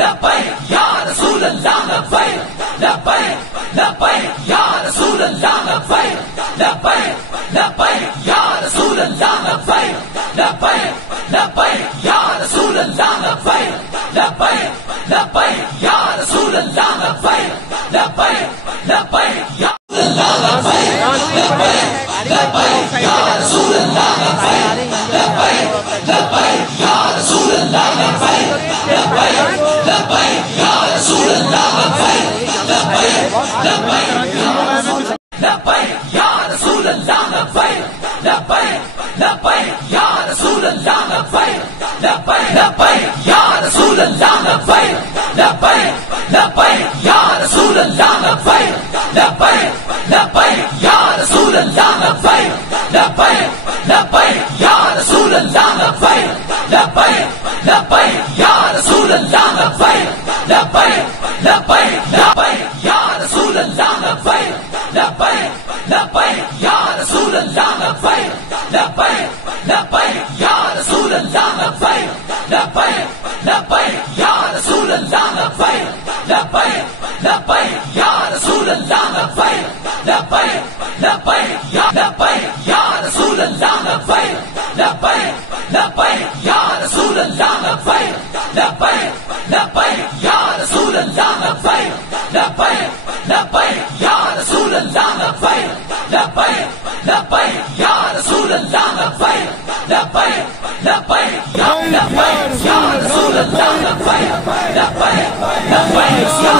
लब्बैक या रसूल अल्लाह लब्बैक लब्बैक लब्बैक या रसूल अल्लाह लब्बैक लब्बैक लब्बैक या रसूल अल्लाह लब्बैक लब्बैक लब्बैक या रसूल अल्लाह लब्बैक लब्बैक लब्बैक या रसूल अल्लाह लब्बैक लब्बैक लब्बैक या अल्लाह लब्बैक लब्बैक लब्बैक या रसूल अल्लाह लब्बैक लब्बैक लब्बैक या रसूल अल्लाह लब्बैक लब्बैक लब्बैक या रसूल अल्लाह लब्बैक लब्बैक लब्बैक लब्बैक या रसूल अल्लाह लब्बैक लब्बैक लब्बैक या रसूल अल्लाह लब्बैक लब्बैक लब्बैक या रसूल अल्लाह लब्बैक लब्बैक लब्बैक या रसूल अल्लाह लब्बैक लब्बैक लब्बैक या रसूल अल्लाह लब्बैक लब्बैक लब्बैक या रसूल अल्लाह लब्बैक लब्बैक लब्बैक या रसूल अल्लाह लब्बैक लब्बैक लब्बैक लब्बैक या रसूल अल्लाह लब्बैक लब्बैक लब्बैक या रसूल अल्लाह लब्बैक लब्बैक लब्बैक या रसूल अल्लाह लब्बैक लब्बैक लब्बैक या रसूल अल्लाह लब्बैक लब्बैक लब्बैक या रसूल अल्लाह लब्बैक लब्बैक लब्बैक या लब्बैक या रसूल अल्लाह लब्बैक लब्बैक लब्बैक या रसूल अल्लाह लब्बैक लब्बैक लब्बैक या रसूल अल्लाह लब्बैक लब्बैक लब्बैक या रसूल अल्लाह लब्बैक लब्बैक लब्बैक या रसूल अल्लाह लब्बैक लब्बैक लब्बैक या लब्बैक या रसूल अल्लाह लब्बैक लब्बैक लब्बैक या